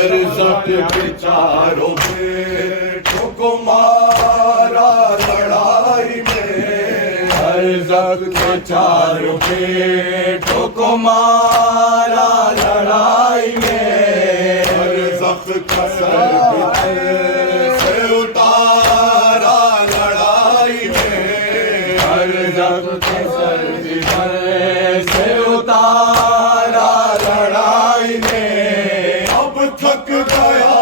अरज़त के चारों बेटों को मारा लड़ाई में, अरज़त के चारों बेटों को मारा लड़ाई में, अरज़त का सर से उतारा लड़ाई में, अरज़त के सर से उतारा लड़ाई में। अब थक गया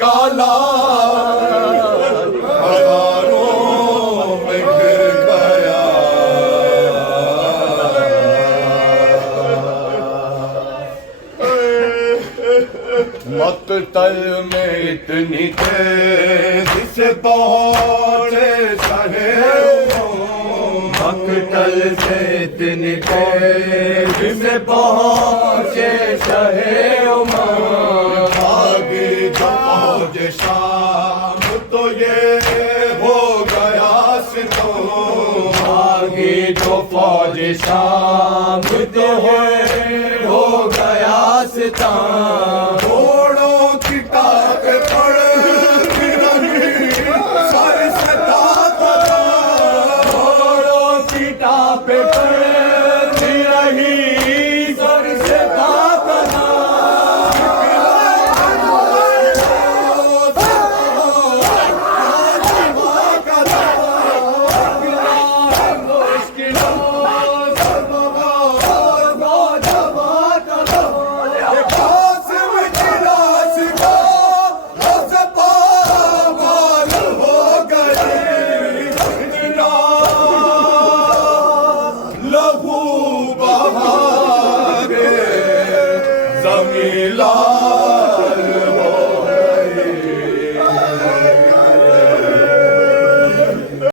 काला हजारों में घिर गया। मक़तल में इतनी तेज़ी से पहुँचे शहे, मक़तल से इतनी तेज़ी से पहुँचे शहे शाम तो ये हो गया सितम, आगे जो फौज शाम तो हो गया सितम। घोड़ों की टाप पड़ रही सर से ताकत, घोड़ों की टाप पड़ रही सर से ताकत। लहू बहा रे ज़मीला